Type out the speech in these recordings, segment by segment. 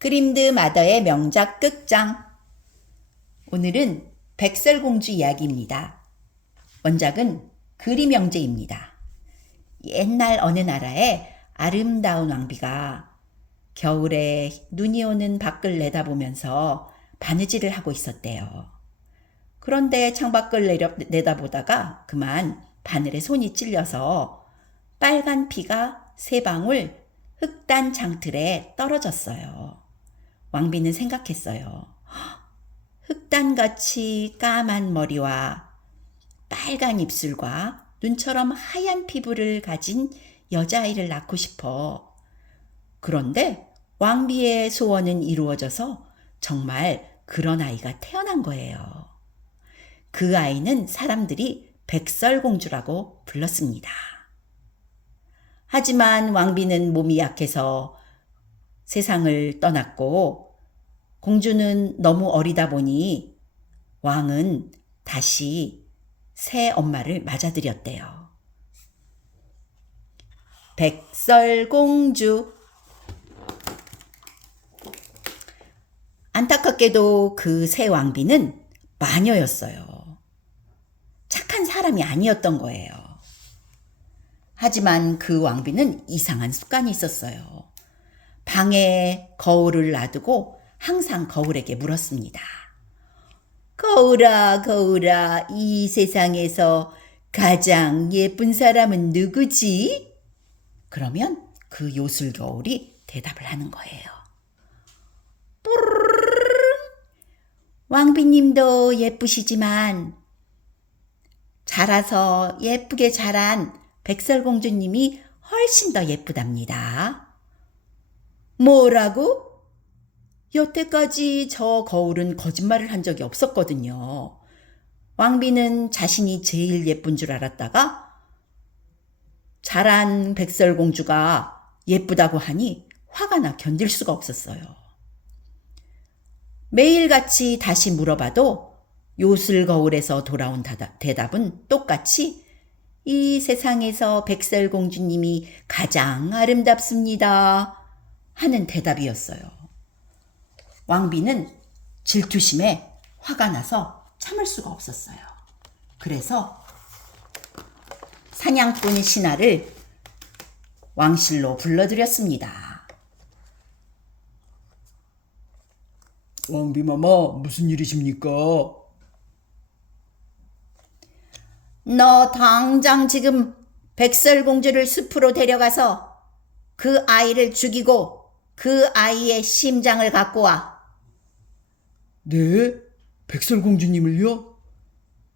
그림드 마더의 명작 극장. 오늘은 백설공주 이야기입니다. 원작은 그림 형제입니다. 옛날 어느 나라에 아름다운 왕비가 겨울에 눈이 오는 밖을 내다보면서 바느질을 하고 있었대요. 그런데 창밖을 내다보다가 그만 바늘에 손이 찔려서 빨간 피가 3방울 흑단 장틀에 떨어졌어요. 왕비는 생각했어요. 흑단같이 까만 머리와 빨간 입술과 눈처럼 하얀 피부를 가진 여자아이를 낳고 싶어. 그런데 왕비의 소원은 이루어져서 정말 그런 아이가 태어난 거예요. 그 아이는 사람들이 백설공주라고 불렀습니다. 하지만 왕비는 몸이 약해서 세상을 떠났고 공주는 너무 어리다 보니 왕은 다시 새 엄마를 맞아들였대요. 백설공주. 안타깝게도 그 새 왕비는 마녀였어요. 착한 사람이 아니었던 거예요. 하지만 그 왕비는 이상한 습관이 있었어요. 방에 거울을 놔두고 항상 거울에게 물었습니다. 거울아, 거울아, 이 세상에서 가장 예쁜 사람은 누구지? 그러면 그 요술 거울이 대답을 하는 거예요. 뿌르르르. 왕비님도 예쁘시지만 자라서 예쁘게 자란 백설공주님이 훨씬 더 예쁘답니다. 뭐라고? 여태까지 저 거울은 거짓말을 한 적이 없었거든요. 왕비는 자신이 제일 예쁜 줄 알았다가 자란 백설공주가 예쁘다고 하니 화가 나 견딜 수가 없었어요. 매일같이 다시 물어봐도 요술 거울에서 돌아온 대답은 똑같이 이 세상에서 백설공주님이 가장 아름답습니다 하는 대답이었어요. 왕비는 질투심에 화가 나서 참을 수가 없었어요. 그래서 사냥꾼 신하를 왕실로 불러들였습니다. 왕비마마, 무슨 일이십니까? 너 당장 지금 백설공주를 숲으로 데려가서 그 아이를 죽이고 그 아이의 심장을 갖고 와. 네? 백설공주님을요?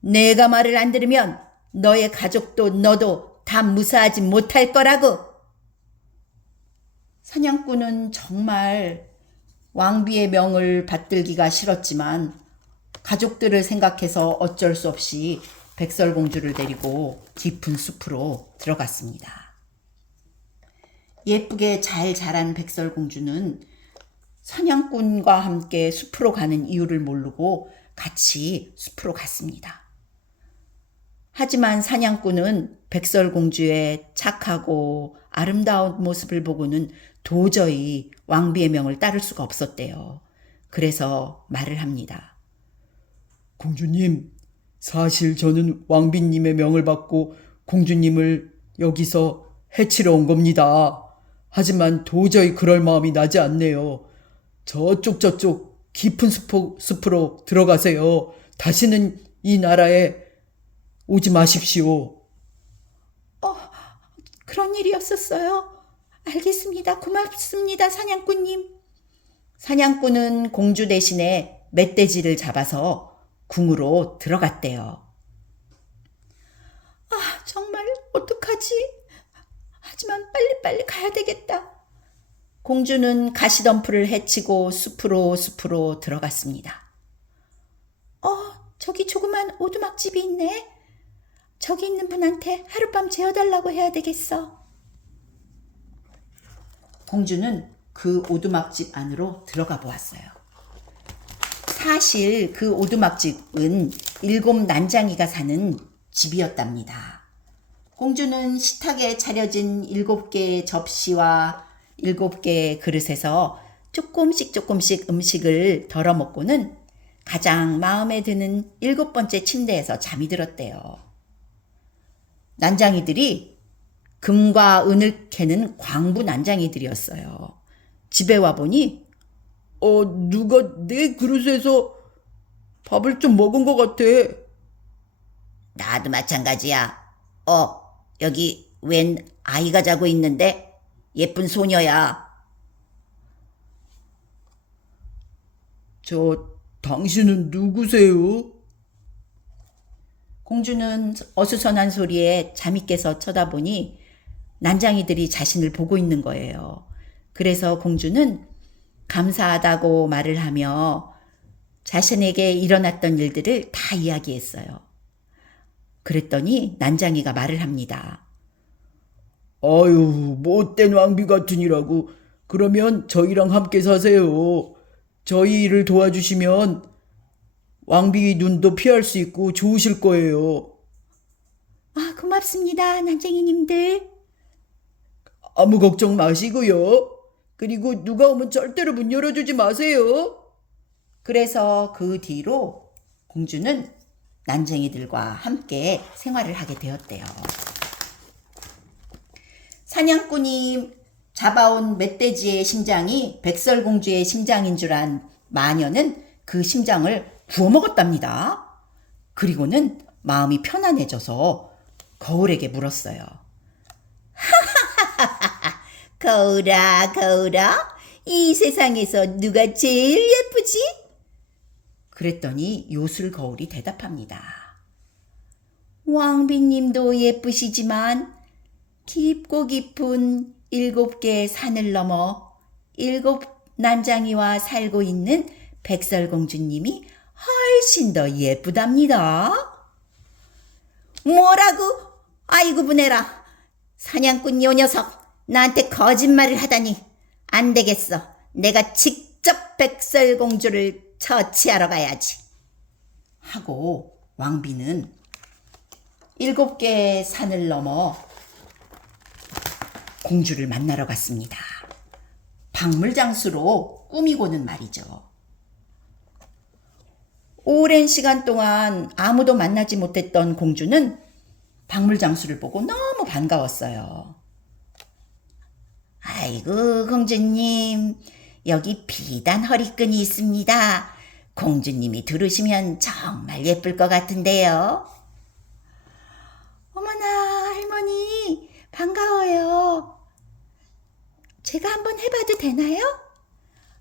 내가 말을 안 들으면 너의 가족도 너도 다 무사하지 못할 거라고. 사냥꾼은 정말 왕비의 명을 받들기가 싫었지만 가족들을 생각해서 어쩔 수 없이 백설공주를 데리고 깊은 숲으로 들어갔습니다. 예쁘게 잘 자란 백설공주는 사냥꾼과 함께 숲으로 가는 이유를 모르고 같이 숲으로 갔습니다. 하지만 사냥꾼은 백설공주의 착하고 아름다운 모습을 보고는 도저히 왕비의 명을 따를 수가 없었대요. 그래서 말을 합니다. 공주님, 사실 저는 왕비님의 명을 받고 공주님을 여기서 해치러 온 겁니다. 하지만 도저히 그럴 마음이 나지 않네요. 저쪽 깊은 숲으로 들어가세요. 다시는 이 나라에 오지 마십시오. 그런 일이었었어요? 알겠습니다. 고맙습니다, 사냥꾼님. 사냥꾼은 공주 대신에 멧돼지를 잡아서 궁으로 들어갔대요. 정말 어떡하지? 하지만 빨리빨리 가야 되겠다. 공주는 가시덤불을 헤치고 숲으로 들어갔습니다. 저기 조그만 오두막집이 있네. 저기 있는 분한테 하룻밤 재워달라고 해야 되겠어. 공주는 그 오두막집 안으로 들어가 보았어요. 사실 그 오두막집은 7 난장이가 사는 집이었답니다. 공주는 식탁에 차려진 7개의 접시와 7개의 그릇에서 조금씩 음식을 덜어 먹고는 가장 마음에 드는 7번째 침대에서 잠이 들었대요. 난장이들이 금과 은을 캐는 광부 난장이들이었어요. 집에 와보니 누가 내 그릇에서 밥을 좀 먹은 것 같아. 나도 마찬가지야. 여기 웬 아이가 자고 있는데 예쁜 소녀야. 당신은 누구세요? 공주는 어수선한 소리에 잠이 깨서 쳐다보니 난장이들이 자신을 보고 있는 거예요. 그래서 공주는 감사하다고 말을 하며 자신에게 일어났던 일들을 다 이야기했어요. 그랬더니 난장이가 말을 합니다. 아유, 못된 왕비 같으니라고. 그러면 저희랑 함께 사세요. 저희 일을 도와주시면 왕비 눈도 피할 수 있고 좋으실 거예요. 고맙습니다, 난쟁이님들. 아무 걱정 마시고요. 그리고 누가 오면 절대로 문 열어주지 마세요. 그래서 그 뒤로 공주는 난쟁이들과 함께 생활을 하게 되었대요. 사냥꾼이 잡아온 멧돼지의 심장이 백설공주의 심장인 줄 안 마녀는 그 심장을 구워 먹었답니다. 그리고는 마음이 편안해져서 거울에게 물었어요. 거울아, 거울아, 이 세상에서 누가 제일 예쁘지? 그랬더니 요술 거울이 대답합니다. 왕비님도 예쁘시지만 깊고 깊은 7개의 산을 넘어 7 난장이와 살고 있는 백설공주님이 훨씬 더 예쁘답니다. 뭐라고? 아이고 분해라. 사냥꾼 요 녀석 나한테 거짓말을 하다니. 안 되겠어. 내가 직접 백설공주를 처치하러 가야지. 하고 왕비는 7개의 산을 넘어 공주를 만나러 갔습니다. 박물장수로 꾸미고는 말이죠. 오랜 시간 동안 아무도 만나지 못했던 공주는 박물장수를 보고 너무 반가웠어요. 아이고 공주님, 여기 비단 허리끈이 있습니다. 공주님이 들으시면 정말 예쁠 것 같은데요. 어머나 할머니 반가워요. 제가 한번 해봐도 되나요?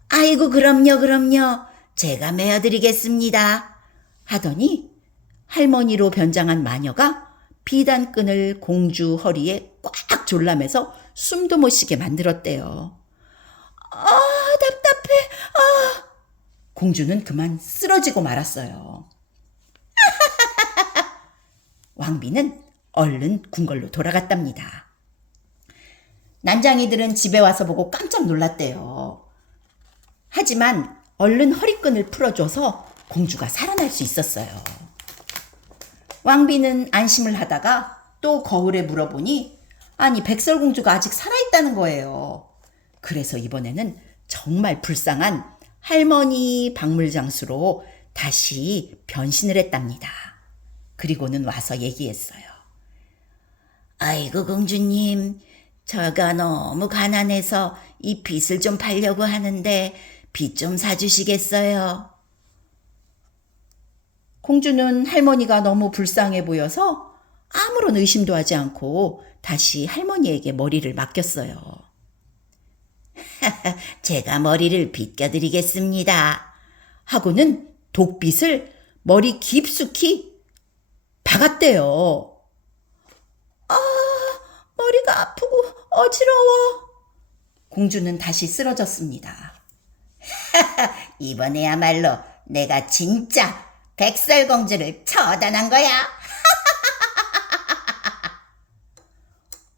아이고 그럼요. 제가 메어드리겠습니다. 하더니 할머니로 변장한 마녀가 비단끈을 공주 허리에 꽉 졸라매서 숨도 못 쉬게 만들었대요. 답답해. 공주는 그만 쓰러지고 말았어요. 왕비는 얼른 궁궐로 돌아갔답니다. 난장이들은 집에 와서 보고 깜짝 놀랐대요. 하지만 얼른 허리끈을 풀어줘서 공주가 살아날 수 있었어요. 왕비는 안심을 하다가 또 거울에 물어보니 아니 백설공주가 아직 살아있다는 거예요. 그래서 이번에는 정말 불쌍한 할머니 박물장수로 다시 변신을 했답니다. 그리고는 와서 얘기했어요. 아이고 공주님, 저가 너무 가난해서 이 빗을 좀 팔려고 하는데 빗 좀 사주시겠어요? 공주는 할머니가 너무 불쌍해 보여서 아무런 의심도 하지 않고 다시 할머니에게 머리를 맡겼어요. 제가 머리를 빗겨드리겠습니다. 하고는 독빗을 머리 깊숙이 박았대요. 머리가 아프고 어지러워. 공주는 다시 쓰러졌습니다. 이번에야말로 내가 진짜 백설공주를 처단한 거야.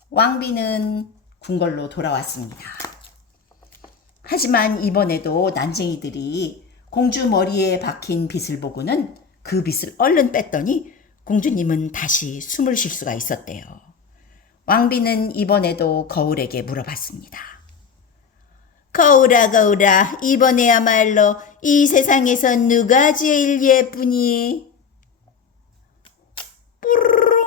왕비는 궁궐로 돌아왔습니다. 하지만 이번에도 난쟁이들이 공주 머리에 박힌 빗을 보고는 그 빗을 얼른 뺐더니 공주님은 다시 숨을 쉴 수가 있었대요. 왕비는 이번에도 거울에게 물어봤습니다. 거울아 거울아, 이번에야말로 이 세상에서 누가 제일 예쁘니? 뽀로롱.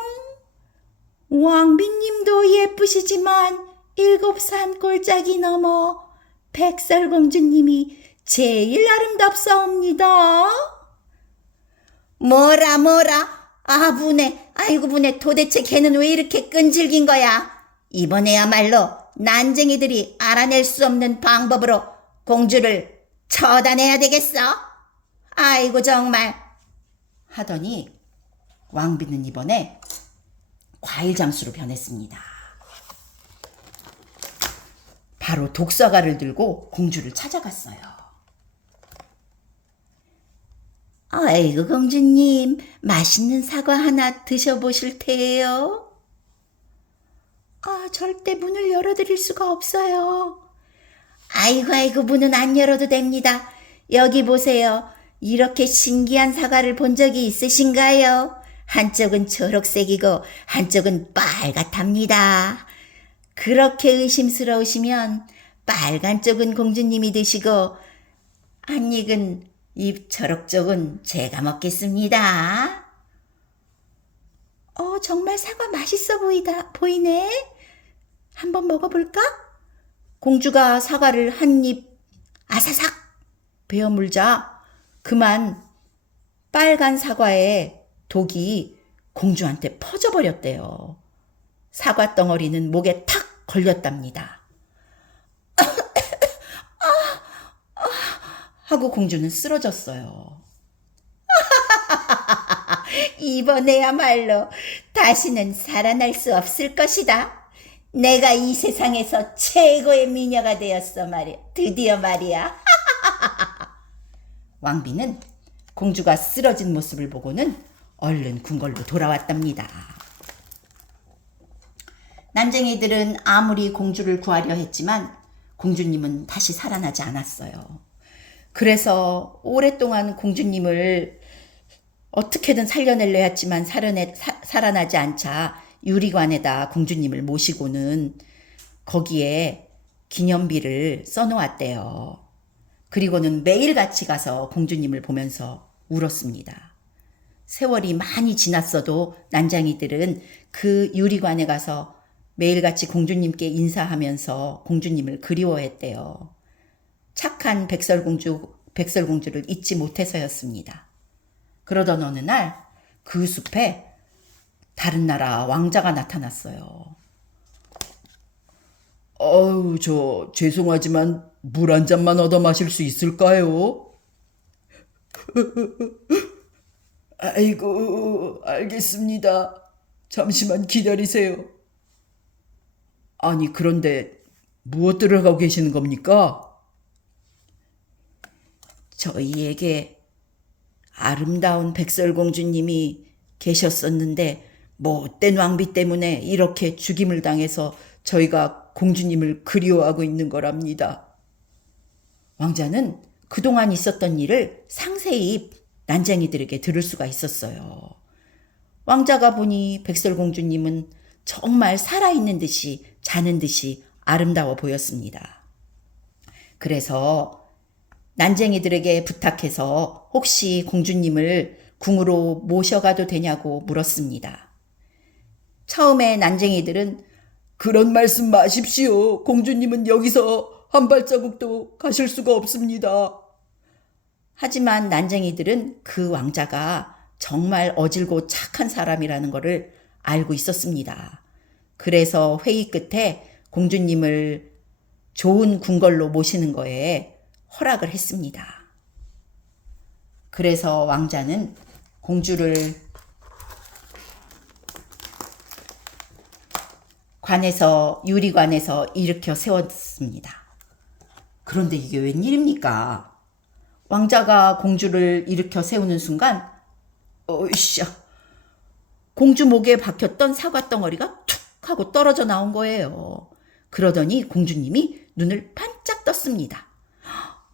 왕비님도 예쁘시지만 7산 골짜기 넘어 백설공주님이 제일 아름답사옵니다. 뭐라? 아, 분해. 아이고, 분해. 도대체 걔는 왜 이렇게 끈질긴 거야? 이번에야말로 난쟁이들이 알아낼 수 없는 방법으로 공주를 처단해야 되겠어. 아이고, 정말. 하더니 왕비는 이번에 과일 장수로 변했습니다. 바로 독사과를 들고 공주를 찾아갔어요. 아이고, 공주님, 맛있는 사과 하나 드셔보실 테예요. 아, 절대 문을 열어드릴 수가 없어요. 아이고, 문은 안 열어도 됩니다. 여기 보세요. 이렇게 신기한 사과를 본 적이 있으신가요? 한쪽은 초록색이고 한쪽은 빨갛답니다. 그렇게 의심스러우시면 빨간 쪽은 공주님이 드시고 안 익은 이 초록 쪽은 제가 먹겠습니다. 정말 사과 맛있어 보이네. 한번 먹어볼까? 공주가 사과를 한 입 아사삭 베어 물자 그만 빨간 사과에 독이 공주한테 퍼져버렸대요. 사과 덩어리는 목에 탁 걸렸답니다. 하고 공주는 쓰러졌어요. 이번에야말로 다시는 살아날 수 없을 것이다. 내가 이 세상에서 최고의 미녀가 되었어 말이야. 드디어 말이야. 왕비는 공주가 쓰러진 모습을 보고는 얼른 궁궐로 돌아왔답니다. 난쟁이들은 아무리 공주를 구하려 했지만 공주님은 다시 살아나지 않았어요. 그래서 오랫동안 공주님을 어떻게든 살려내려 했지만 살아나지 않자 유리관에다 공주님을 모시고는 거기에 기념비를 써놓았대요. 그리고는 매일같이 가서 공주님을 보면서 울었습니다. 세월이 많이 지났어도 난쟁이들은 그 유리관에 가서 매일같이 공주님께 인사하면서 공주님을 그리워했대요. 착한 백설공주를 잊지 못해서였습니다. 그러던 어느 날 그 숲에 다른 나라 왕자가 나타났어요. 저 죄송하지만 물 한 잔만 얻어 마실 수 있을까요? 아이고, 알겠습니다. 잠시만 기다리세요. 아니, 그런데 무엇들을 하고 계시는 겁니까? 저희에게 아름다운 백설공주님이 계셨었는데 못된 왕비 때문에 이렇게 죽임을 당해서 저희가 공주님을 그리워하고 있는 거랍니다. 왕자는 그동안 있었던 일을 상세히 난쟁이들에게 들을 수가 있었어요. 왕자가 보니 백설공주님은 정말 살아있는 듯이 자는 듯이 아름다워 보였습니다. 그래서 난쟁이들에게 부탁해서 혹시 공주님을 궁으로 모셔가도 되냐고 물었습니다. 처음에 난쟁이들은 그런 말씀 마십시오. 공주님은 여기서 한 발자국도 가실 수가 없습니다. 하지만 난쟁이들은 그 왕자가 정말 어질고 착한 사람이라는 것을 알고 있었습니다. 그래서 회의 끝에 공주님을 좋은 궁궐로 모시는 거에 허락을 했습니다. 그래서 왕자는 공주를 유리관에서 일으켜 세웠습니다. 그런데 이게 웬일입니까? 왕자가 공주를 일으켜 세우는 순간 어이씨, 공주 목에 박혔던 사과 덩어리가 툭 하고 떨어져 나온 거예요. 그러더니 공주님이 눈을 반짝 떴습니다.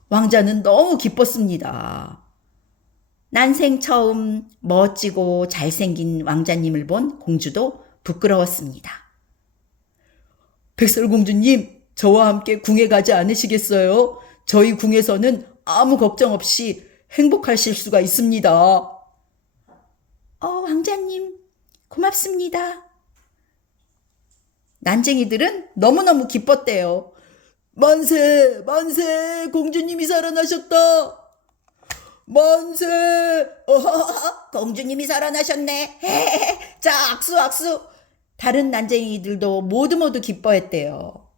왕자는 너무 기뻤습니다. 난생 처음 멋지고 잘생긴 왕자님을 본 공주도 부끄러웠습니다. 백설공주님, 저와 함께 궁에 가지 않으시겠어요? 저희 궁에서는 아무 걱정 없이 행복하실 수가 있습니다. 왕자님, 고맙습니다. 난쟁이들은 너무너무 기뻤대요. 만세, 만세, 공주님이 살아나셨다. 만세. 공주님이 살아나셨네. 자, 악수, 악수. 다른 난쟁이들도 모두 기뻐했대요.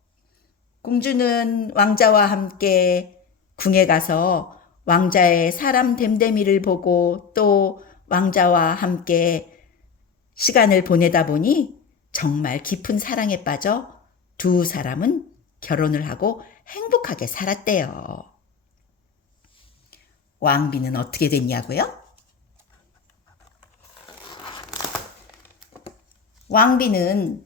공주는 왕자와 함께 궁에 가서 왕자의 사람 됨됨이를 보고 또 왕자와 함께 시간을 보내다 보니 정말 깊은 사랑에 빠져 두 사람은 결혼을 하고 행복하게 살았대요. 왕비는 어떻게 됐냐고요? 왕비는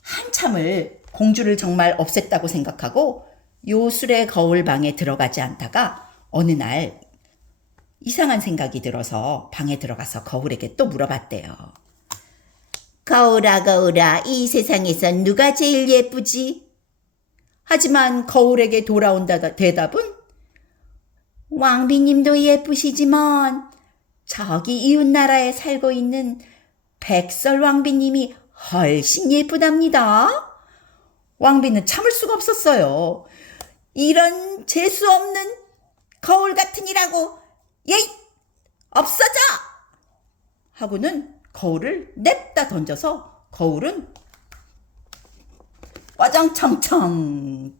한참을 공주를 정말 없앴다고 생각하고 요술의 거울 방에 들어가지 않다가 어느 날 이상한 생각이 들어서 방에 들어가서 거울에게 또 물어봤대요. 거울아, 거울아, 이 세상에서 누가 제일 예쁘지? 하지만 거울에게 돌아온 대답은 왕비님도 예쁘시지만 저기 이웃나라에 살고 있는 백설 왕비님이 훨씬 예쁘답니다. 왕비는 참을 수가 없었어요. 이런 재수 없는 거울 같으니라고, 예이! 없어져! 하고는 거울을 냅다 던져서 거울은 와장창창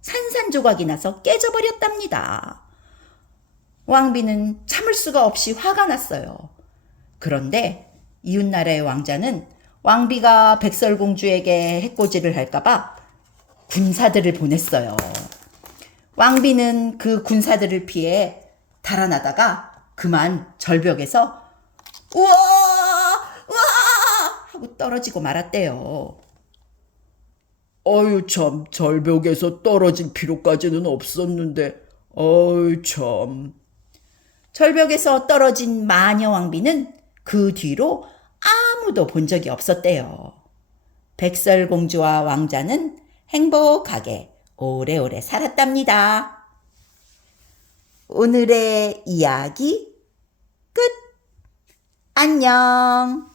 산산조각이 나서 깨져버렸답니다. 왕비는 참을 수가 없이 화가 났어요. 그런데 이웃나라의 왕자는 왕비가 백설공주에게 해코지를 할까봐 군사들을 보냈어요. 왕비는 그 군사들을 피해 달아나다가 그만 절벽에서 우와! 우와! 하고 떨어지고 말았대요. 아유 참, 절벽에서 떨어질 필요까지는 없었는데, 아유 참. 절벽에서 떨어진 마녀 왕비는 그 뒤로 아무도 본 적이 없었대요. 백설공주와 왕자는 행복하게 오래오래 살았답니다. 오늘의 이야기 끝. 안녕.